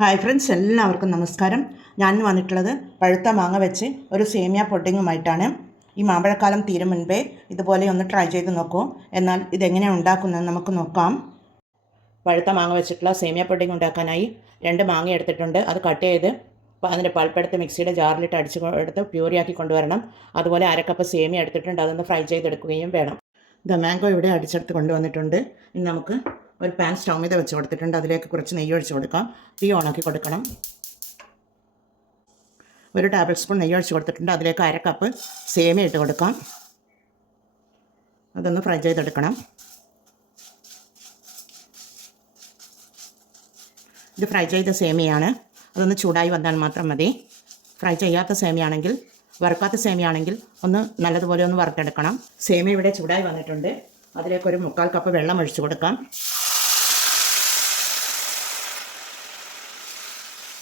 Hi friends, എല്ലാവർക്കും നമസ്കാരം. ഞാൻ വന്നിട്ടുള്ളത് പഴുത്ത മാങ്ങ വെച്ച് ഒരു സേമിയ പുഡിങ്ങുമായിട്ടാണ്. ഈ മാമ്പഴക്കാലം തീരും മുൻപേ ഇതുപോലെ ഒന്ന് ട്രൈ ചെയ്ത് നോക്കൂ. എന്നാൽ ഇതെങ്ങനെയാണ് ഉണ്ടാക്കുന്നതെന്ന് നമുക്ക് നോക്കാം. പഴുത്ത മാങ്ങ വെച്ചിട്ടുള്ള സേമിയ പുഡിങ് ഉണ്ടാക്കാനായി 2 മാങ്ങ എടുത്തിട്ടുണ്ട്. അത് കട്ട് ചെയ്ത് അതിൻ്റെ പൾപ്പെടുത്ത് മിക്സിയുടെ ജാറിലിട്ട് എടുത്ത് പ്യൂരിയാക്കി കൊണ്ടുവരണം. അതുപോലെ 1/2 കപ്പ് സേമിയ എടുത്തിട്ടുണ്ട്. അതൊന്ന് ഫ്രൈ ചെയ്തെടുക്കുകയും വേണം. മാംഗോ ഇവിടെ അടിച്ചെടുത്ത് കൊണ്ടുവന്നിട്ടുണ്ട്. ഇനി നമുക്ക് ഒരു പാൻ സ്റ്റൗ మీద വെച്ച് കൊടുത്തിട്ടുണ്ട്. അതിലേക്ക് കുറച്ച് നെയ്യ് ഒഴിച്ച് കൊടുക്കാം. തീ ഓണാക്കി കൊടുക്കണം. 1 ടേബിൾ സ്പൂൺ നെയ്യ് ഒഴിച്ച് കൊടുത്തിട്ടുണ്ട്. അതിലേക്ക് 1/2 കപ്പ് സേമിയ ഇട്ട് കൊടുക്കാം. അതൊന്ന് ഫ്രൈ ചെയ്തെടുക്കണം. ഇത് ഫ്രൈ ചെയ്ത സേമിയാണ്. അതൊന്ന് ചൂടായി വന്നാൽ മാത്രം മതി. ഫ്രൈ ചെയ്യാത്ത സേമിയാണെങ്കിൽ, വറുക്കാത്ത സേമിയാണെങ്കിൽ ഒന്ന് നല്ലതുപോലെ ഒന്ന് വറുത്തെടുക്കണം. സേമിയ ഇവിടെ ചൂടായി വന്നിട്ടുണ്ട്. അതിലേക്കൊരു 3/4 കപ്പ് വെള്ളം ഒഴിച്ച് കൊടുക്കാം.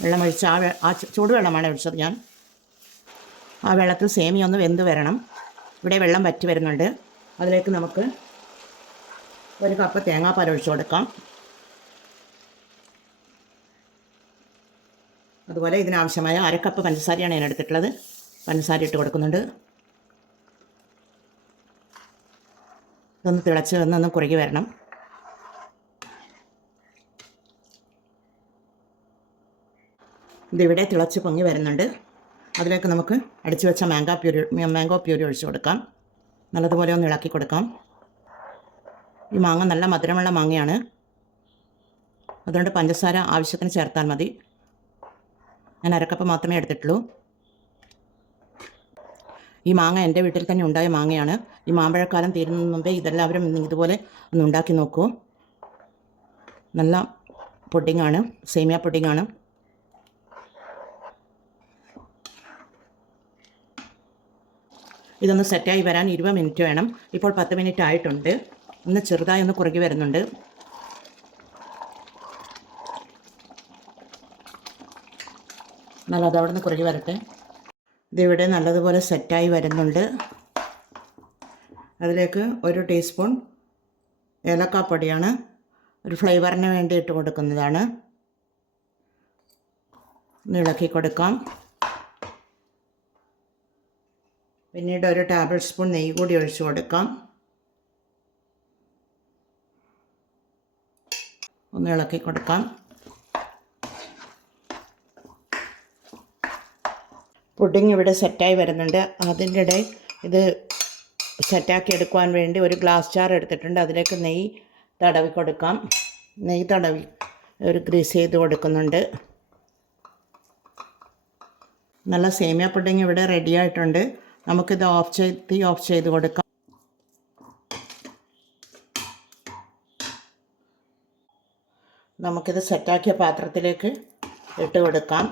വെള്ളം ഒഴിച്ച് ആ ചൂടുവെള്ളമാണ് ഒഴിച്ചത് ഞാൻ. ആ വെള്ളത്തിൽ സേമിയ ഒന്ന് വെന്ത് വരണം. ഇവിടെ വെള്ളം വറ്റി വരുന്നുണ്ട്. അതിലേക്ക് നമുക്ക് 1 കപ്പ് തേങ്ങാപ്പാൽ ഒഴിച്ച് കൊടുക്കാം. അതുപോലെ ഇതിനാവശ്യമായ 1/2 കപ്പ് പഞ്ചസാരയാണ് ഞാൻ എടുത്തിട്ടുള്ളത്. പഞ്ചസാര ഇട്ട് കൊടുക്കുന്നുണ്ട്. ഇതൊന്ന് തിളച്ച് വന്നൊന്ന് കുറുകി വരണം. ഇതിവിടെ തിളച്ച് പൊങ്ങി വരുന്നുണ്ട്. അതിലേക്ക് നമുക്ക് അടിച്ചു വെച്ച മാംഗോ പ്യൂരി ഒഴിച്ച് കൊടുക്കാം. നല്ലതുപോലെ ഒന്ന് ഇളക്കി കൊടുക്കാം. ഈ മാങ്ങ നല്ല മധുരമുള്ള മാങ്ങയാണ്. അതുകൊണ്ട് പഞ്ചസാര ആവശ്യത്തിന് ചേർത്താൽ മതി. ഞാൻ 1/2 കപ്പ് മാത്രമേ എടുത്തിട്ടുള്ളൂ. ഈ മാങ്ങ എൻ്റെ വീട്ടിൽ തന്നെ ഉണ്ടായ മാങ്ങയാണ്. ഈ മാമ്പഴക്കാലം തീരുന്നതിന് മുമ്പേ ഇതെല്ലാവരും ഇതുപോലെ ഒന്ന് ഉണ്ടാക്കി നോക്കൂ. നല്ല പുഡിങ്ങാണ്, സേമിയ പുഡിങ്ങാണ്. ഇതൊന്ന് സെറ്റായി വരാൻ 20 മിനിറ്റ് വേണം. ഇപ്പോൾ 10 മിനിറ്റ് ആയിട്ടുണ്ട്. ഒന്ന് ചെറുതായി ഒന്ന് കുറുകി വരുന്നുണ്ട്. നല്ല അതവിടെ നിന്ന് കുറുകി വരട്ടെ. ഇതിവിടെ നല്ലതുപോലെ സെറ്റായി വരുന്നുണ്ട്. അതിലേക്ക് 1 ടീസ്പൂൺ ഏലക്കാപ്പൊടിയാണ്. ഒരു ഫ്ലേവറിന് വേണ്ടി ഇട്ട് കൊടുക്കുന്നതാണ്. ഇളക്കി കൊടുക്കാം. പിന്നീട് 1 ടേബിൾ സ്പൂൺ നെയ്യ് കൂടി ഒഴിച്ച് കൊടുക്കാം. ഒന്ന് ഇളക്കി കൊടുക്കാം. പുഡിങ് ഇവിടെ സെറ്റായി വരുന്നുണ്ട്. അതിൻ്റെ ഇടയിൽ ഇത് സെറ്റാക്കി എടുക്കുവാൻ വേണ്ടി ഒരു ഗ്ലാസ് ജാർ എടുത്തിട്ടുണ്ട്. അതിലേക്ക് നെയ്യ് തടവി കൊടുക്കാം. നെയ്യ് തടവി ഒരു ഗ്രീസ് ചെയ്ത് കൊടുക്കുന്നുണ്ട്. നല്ല സേമിയ പുഡിങ് ഇവിടെ റെഡി ആയിട്ടുണ്ട്. നമുക്കിത് തീ ഓഫ് ചെയ്ത് കൊടുക്കാം. നമുക്കിത് സെറ്റാക്കിയ പാത്രത്തിലേക്ക് ഇട്ട് കൊടുക്കാം.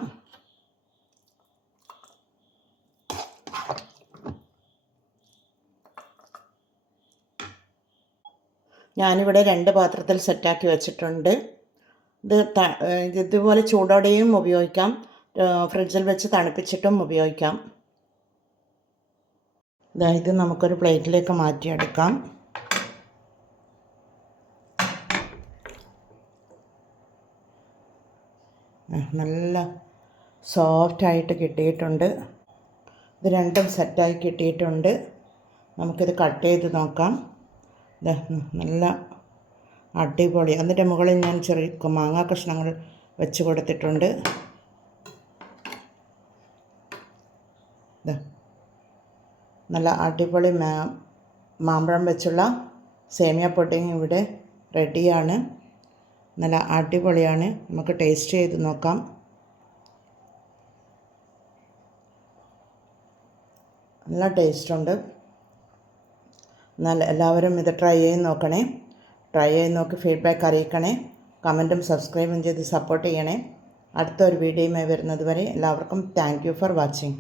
ഞാനിവിടെ 2 പാത്രത്തിൽ സെറ്റാക്കി വെച്ചിട്ടുണ്ട്. ഇതുപോലെ ചൂടോടെയും ഉപയോഗിക്കാം, ഫ്രിഡ്ജിൽ വെച്ച് തണുപ്പിച്ചിട്ടും ഉപയോഗിക്കാം. ഇത് നമുക്കൊരു പ്ലേറ്റിലേക്ക് മാറ്റിയെടുക്കാം. നല്ല സോഫ്റ്റായിട്ട് കിട്ടിയിട്ടുണ്ട്. ഇത് രണ്ടും സെറ്റായി കിട്ടിയിട്ടുണ്ട്. നമുക്കിത് കട്ട് ചെയ്ത് നോക്കാം. നല്ല അടിപൊളി. അതിൻ്റെ മുകളിൽ ഞാൻ ചെറിയ മാങ്ങാ കഷ്ണങ്ങൾ വെച്ച് കൊടുത്തിട്ടുണ്ട്. നല്ല അടിപൊളി മാമ്പഴം വെച്ചുള്ള സേമിയ പുഡിങ് ഇവിടെ റെഡിയാണ്. നല്ല അടിപൊളിയാണ്. നമുക്ക് ടേസ്റ്റ് ചെയ്ത് നോക്കാം. നല്ല ടേസ്റ്റുണ്ട്. എല്ലാവരും ഇത് ട്രൈ ചെയ്ത് നോക്കണേ. ട്രൈ ചെയ്ത് നോക്കി ഫീഡ്ബാക്ക് അറിയിക്കണേ. കമൻറ്റും സബ്സ്ക്രൈബും ചെയ്ത് സപ്പോർട്ട് ചെയ്യണേ. അടുത്തൊരു വീഡിയോയുമായി വരുന്നത് വരെ എല്ലാവർക്കും താങ്ക് യു ഫോർ വാച്ചിങ്.